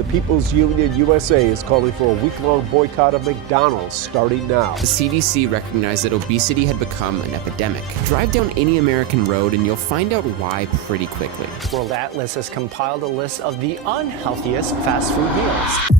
The People's Union USA is calling for a week-long boycott of McDonald's starting now. The CDC recognized that obesity had become an epidemic. Drive down any American road and you'll find out why pretty quickly. World Atlas has compiled a list of the unhealthiest fast food meals.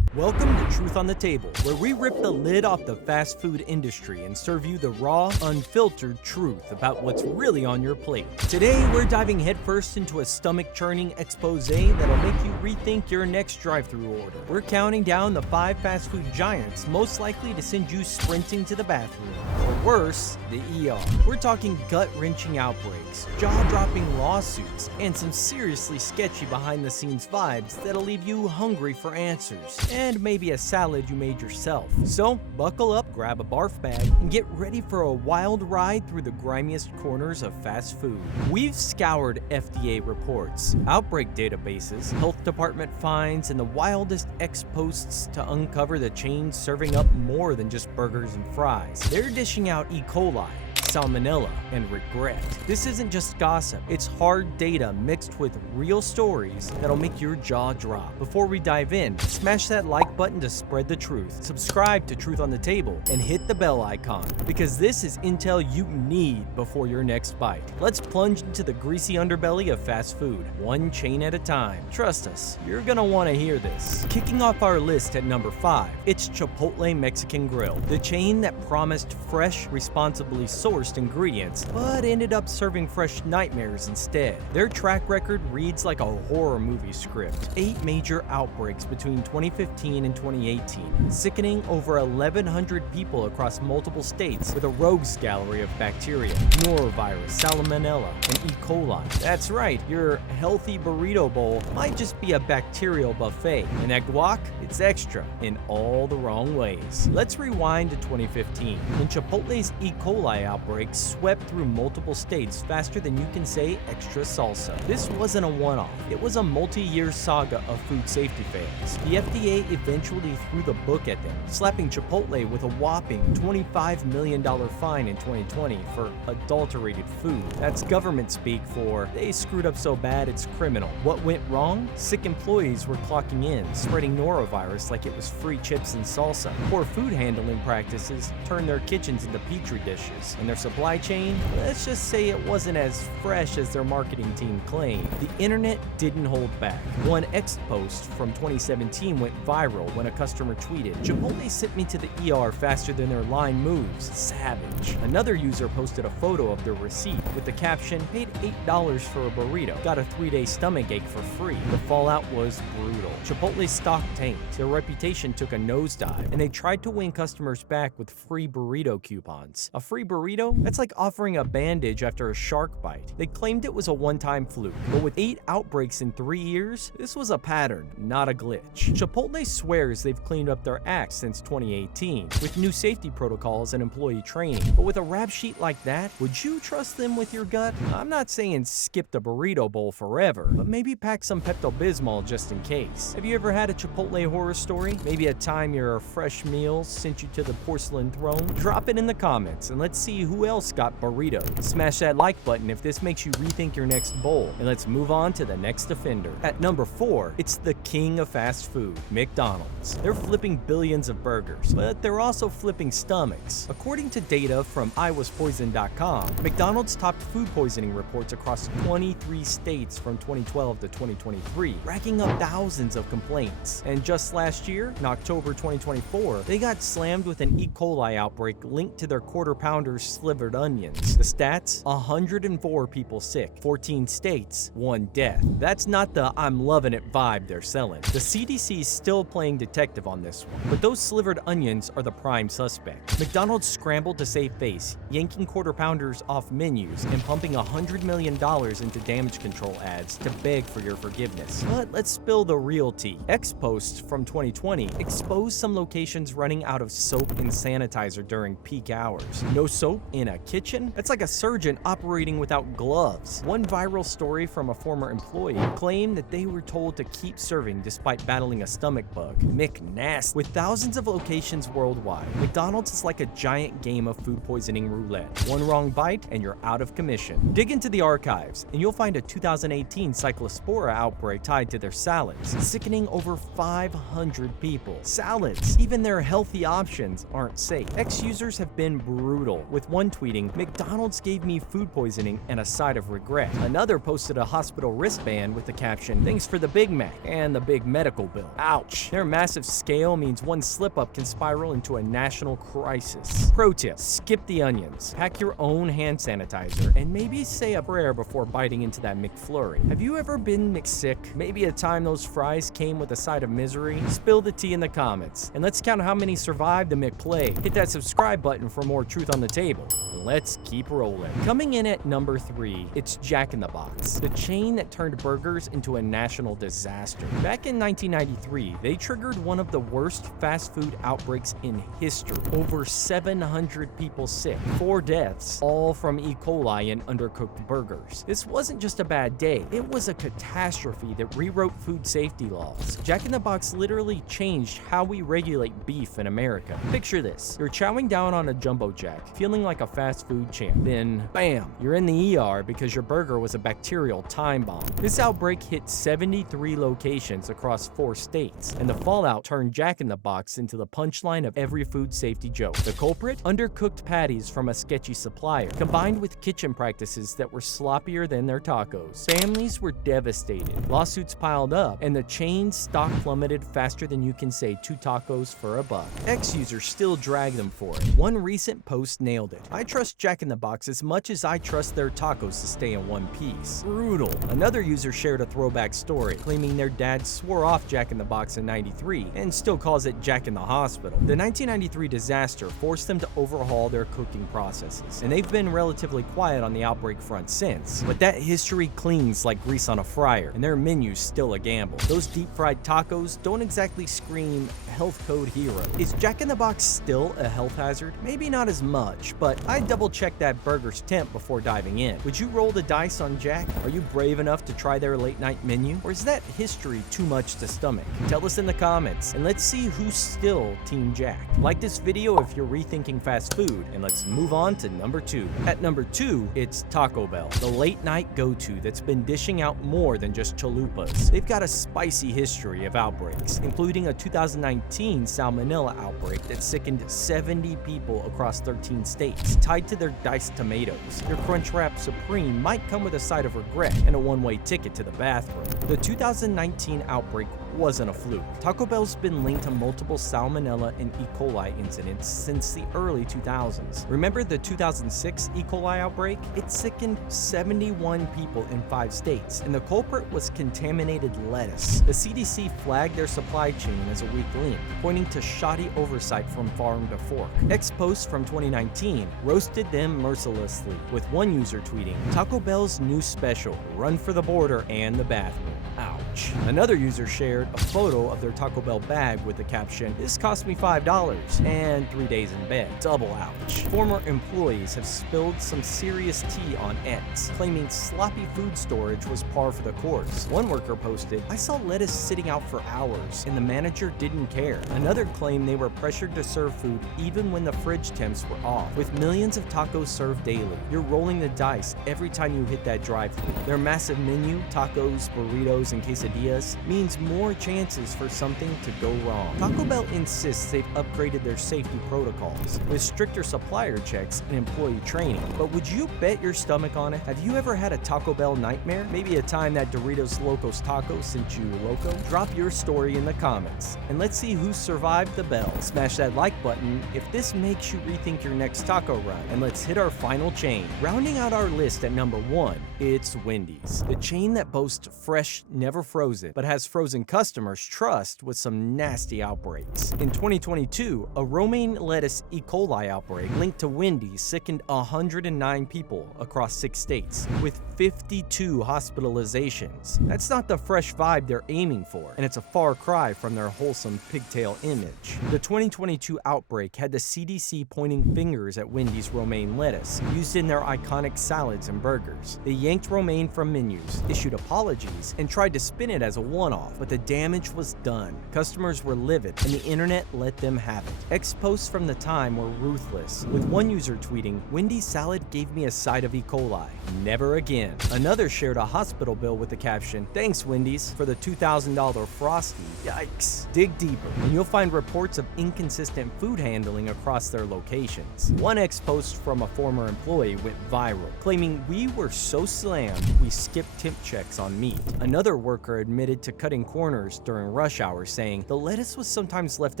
Welcome to Truth on the Table, where we rip the lid off the fast food industry and serve you the raw, unfiltered truth about what's really on your plate. Today, we're diving headfirst into a stomach-churning exposé that'll make you rethink your next drive-thru order. We're counting down the 5 fast food giants most likely to send you sprinting to the bathroom. Or worse, the ER. We're talking gut-wrenching outbreaks, jaw-dropping lawsuits, and some seriously sketchy behind-the-scenes vibes that'll leave you hungry for answers. And maybe a salad you made yourself. So, buckle up, grab a barf bag, and get ready for a wild ride through the grimiest corners of fast food. We've scoured FDA reports, outbreak databases, health department finds, and the wildest ex-posts to uncover the chains serving up more than just burgers and fries. They're dishing out E. coli, Salmonella, and regret. This isn't just gossip, it's hard data mixed with real stories that'll make your jaw drop. Before we dive in, smash that like button to spread the truth, subscribe to Truth on the Table, and hit the bell icon, because this is intel you need before your next bite. Let's plunge into the greasy underbelly of fast food, one chain at a time. Trust us, you're gonna want to hear this. Kicking off our list at number 5, it's Chipotle Mexican Grill, the chain that promised fresh, responsibly sourced ingredients, but ended up serving fresh nightmares instead. Their track record reads like a horror movie script. 8 major outbreaks between 2015 and 2018, sickening over 1,100 people across multiple states with a rogues gallery of bacteria, norovirus, salmonella, and E. coli. That's right, your healthy burrito bowl might just be a bacterial buffet, and that guac, it's extra in all the wrong ways. Let's rewind to 2015, when Chipotle's E. coli outbreak swept through multiple states faster than you can say extra salsa. This wasn't a one-off. It was a multi-year saga of food safety fails. The FDA eventually threw the book at them, slapping Chipotle with a whopping $25 million fine in 2020 for adulterated food. That's government speak for they screwed up so bad it's criminal. What went wrong? Sick employees were clocking in, spreading norovirus like it was free chips and salsa. Poor food handling practices turned their kitchens into petri dishes, and their supply chain, let's just say it wasn't as fresh as their marketing team claimed. The internet didn't hold back. One X post from 2017 went viral when a customer tweeted, "Chipotle sent me to the ER faster than their line moves. Savage." Another user posted a photo of their receipt with the caption, "Paid $8 for a burrito. Got a 3-day stomach ache for free." The fallout was brutal. Chipotle's stock tanked, their reputation took a nosedive, and they tried to win customers back with free burrito coupons. A free burrito? That's like offering a bandage after a shark bite. They claimed it was a one-time fluke, but with 8 outbreaks in 3 years, this was a pattern, not a glitch. Chipotle swears they've cleaned up their act since 2018, with new safety protocols and employee training. But with a rap sheet like that, would you trust them with your gut? I'm not saying skip the burrito bowl forever, but maybe pack some Pepto-Bismol just in case. Have you ever had a Chipotle horror story? Maybe a time your fresh meal sent you to the porcelain throne? Drop it in the comments and let's see who else got burrito. Smash that like button if this makes you rethink your next bowl, and let's move on to the next offender. At number 4, it's the king of fast food, McDonald's. They're flipping billions of burgers, but they're also flipping stomachs. According to data from iwaspoisoned.com, McDonald's topped food poisoning reports across 23 states from 2012 to 2023, racking up thousands of complaints. And just last year, in October 2024, they got slammed with an E. coli outbreak linked to their quarter pounder slivered onions. The stats? 104 people sick, 14 states, 1 death. That's not the "I'm loving it" vibe they're selling. The CDC's still playing detective on this one, but those slivered onions are the prime suspect. McDonald's scrambled to save face, yanking quarter pounders off menus and pumping $100 million into damage control ads to beg for your forgiveness. But let's spill the real tea. X posts from 2020 exposed some locations running out of soap and sanitizer during peak hours. No soap, in a kitchen? That's like a surgeon operating without gloves. One viral story from a former employee claimed that they were told to keep serving despite battling a stomach bug. McNasty. With thousands of locations worldwide, McDonald's is like a giant game of food poisoning roulette. One wrong bite and you're out of commission. Dig into the archives and you'll find a 2018 cyclospora outbreak tied to their salads, sickening over 500 people. Salads, even their healthy options, aren't safe. Ex-users have been brutal, with one tweeting, "McDonald's gave me food poisoning and a side of regret." Another posted a hospital wristband with the caption, "Thanks for the Big Mac and the big medical bill." Ouch. Their massive scale means one slip-up can spiral into a national crisis. Pro tip, skip the onions. Pack your own hand sanitizer and maybe say a prayer before biting into that McFlurry. Have you ever been McSick? Maybe a time those fries came with a side of misery? Spill the tea in the comments. And let's count how many survived the McPlague. Hit that subscribe button for more Truth on the Table. Let's keep rolling. Coming in at number 3, it's Jack in the Box, the chain that turned burgers into a national disaster. Back in 1993, they triggered one of the worst fast food outbreaks in history. Over 700 people sick, 4 deaths, all from E. coli and undercooked burgers. This wasn't just a bad day, it was a catastrophe that rewrote food safety laws. Jack in the Box literally changed how we regulate beef in America. Picture this, you're chowing down on a jumbo jack, feeling like a fast food champ. Then, bam, you're in the ER because your burger was a bacterial time bomb. This outbreak hit 73 locations across 4 states, and the fallout turned Jack in the Box into the punchline of every food safety joke. The culprit? Undercooked patties from a sketchy supplier, combined with kitchen practices that were sloppier than their tacos. Families were devastated, lawsuits piled up, and the chain's stock plummeted faster than you can say 2 tacos for $1. Ex-users still drag them for it. One recent post nailed it. "I trust Jack in the Box as much as I trust their tacos to stay in one piece." Brutal. Another user shared a throwback story, claiming their dad swore off Jack in the Box in '93 and still calls it Jack in the Hospital. The 1993 disaster forced them to overhaul their cooking processes, and they've been relatively quiet on the outbreak front since. But that history clings like grease on a fryer, and their menu's still a gamble. Those deep-fried tacos don't exactly scream health code hero. Is Jack in the Box still a health hazard? Maybe not as much, but I'd double-check that burger's temp before diving in. Would you roll the dice on Jack? Are you brave enough to try their late-night menu? Or is that history too much to stomach? Tell us in the comments, and let's see who's still Team Jack. Like this video if you're rethinking fast food, and let's move on to number 2. At number 2, it's Taco Bell, the late-night go-to that's been dishing out more than just chalupas. They've got a spicy history of outbreaks, including a 2019 Salmonella outbreak that sickened 70 people across 13 states, tied to their diced tomatoes. Your Crunchwrap Supreme might come with a side of regret and a one-way ticket to the bathroom. The 2019 outbreak wasn't a fluke. Taco Bell's been linked to multiple Salmonella and E. coli incidents since the early 2000s. Remember the 2006 E. coli outbreak? It sickened 71 people in 5 states, and the culprit was contaminated lettuce. The CDC flagged their supply chain as a weak link, pointing to shoddy oversight from farm to fork. Ex-post from 2019 roasted them mercilessly, with one user tweeting, "Taco Bell's new special, run for the border and the bathroom." Ouch. Another user shared a photo of their Taco Bell bag with the caption, "This cost me $5 and 3 days in bed." Double ouch. Former employees have spilled some serious tea on X, claiming sloppy food storage was par for the course. One worker posted, "I saw lettuce sitting out for hours and the manager didn't care." Another claimed they were pressured to serve food even when the fridge temps were off. With millions of tacos served daily, you're rolling the dice every time you hit that drive-thru. Their massive menu, tacos, burritos, and quesadillas, means more chances for something to go wrong. Taco Bell insists they've upgraded their safety protocols with stricter supplier checks and employee training. But would you bet your stomach on it? Have you ever had a Taco Bell nightmare? Maybe a time that Doritos Locos Taco sent you loco? Drop your story in the comments, and let's see who survived the bell. Smash that like button if this makes you rethink your next taco run, and let's hit our final chain. Rounding out our list at number 1, it's Wendy's, the chain that boasts fresh, never frozen, but has frozen customers' trust with some nasty outbreaks. In 2022, a romaine lettuce E. coli outbreak linked to Wendy's sickened 109 people across 6 states, with 52 hospitalizations. That's not the fresh vibe they're aiming for, and it's a far cry from their wholesome pigtail image. The 2022 outbreak had the CDC pointing fingers at Wendy's romaine lettuce, used in their iconic salads and burgers. They yanked romaine from menus, issued apologies, and tried to spin it as a one-off, but the damage was done. Customers were livid, and the internet let them have it. Ex-posts from the time were ruthless, with one user tweeting, "Wendy's salad gave me a side of E. coli. Never again." Another shared a hospital bill with the caption, "Thanks, Wendy's, for the $2,000 Frosty." Yikes. Dig deeper, and you'll find reports of inconsistent food handling across their locations. One ex-post from a former employee went viral, claiming, "We were so slammed, we skipped temp checks on meat." Another worker admitted to cutting corners during rush hour, saying, "The lettuce was sometimes left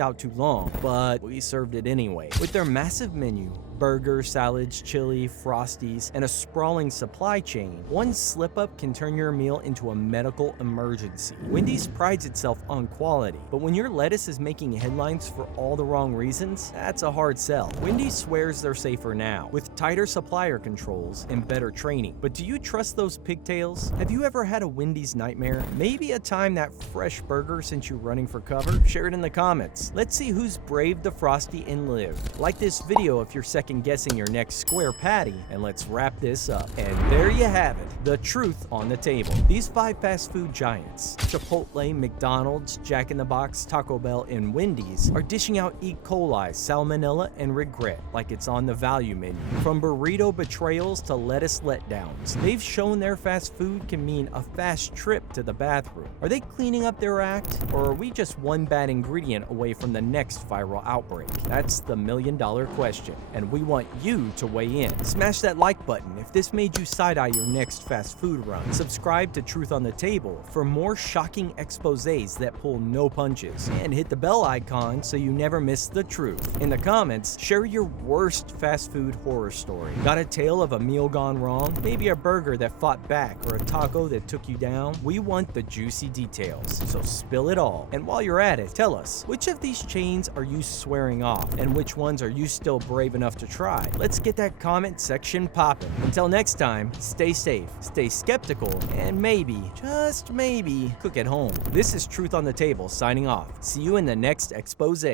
out too long, but we served it anyway." With their massive menu, burgers, salads, chili, Frosties, and a sprawling supply chain, one slip-up can turn your meal into a medical emergency. Wendy's prides itself on quality, but when your lettuce is making headlines for all the wrong reasons, that's a hard sell. Wendy's swears they're safer now, with tighter supplier controls and better training. But do you trust those pigtails? Have you ever had a Wendy's nightmare? Maybe a time that fresh burger sent you running for cover? Share it in the comments. Let's see who's braved the Frosty and lived. Like this video if you're second-guessing your next square patty, and let's wrap this up. And there you have it, the truth on the table. These 5 fast food giants, Chipotle, McDonald's, Jack in the Box, Taco Bell, and Wendy's, are dishing out E. coli, salmonella, and regret like it's on the value menu. From burrito betrayals to lettuce letdowns, they've shown their fast food can mean a fast trip to the bathroom. Are they cleaning up their act, or are we just one bad ingredient away from the next viral outbreak? That's the million-dollar question, and we want you to weigh in. Smash that like button if this made you side-eye your next fast food run. Subscribe to Truth on the Table for more shocking exposés that pull no punches, and hit the bell icon so you never miss the truth. In the comments, share your worst fast food horror story. Got a tale of a meal gone wrong? Maybe a burger that fought back, or a taco that took you down? We want the juicy details, so spill it all. And while you're at it, tell us, which of these chains are you swearing off, and which ones are you still brave enough to try? Let's get that comment section popping. Until next time, stay safe, stay skeptical, and maybe, just maybe, cook at home. This is Truth on the Table signing off. See you in the next expose.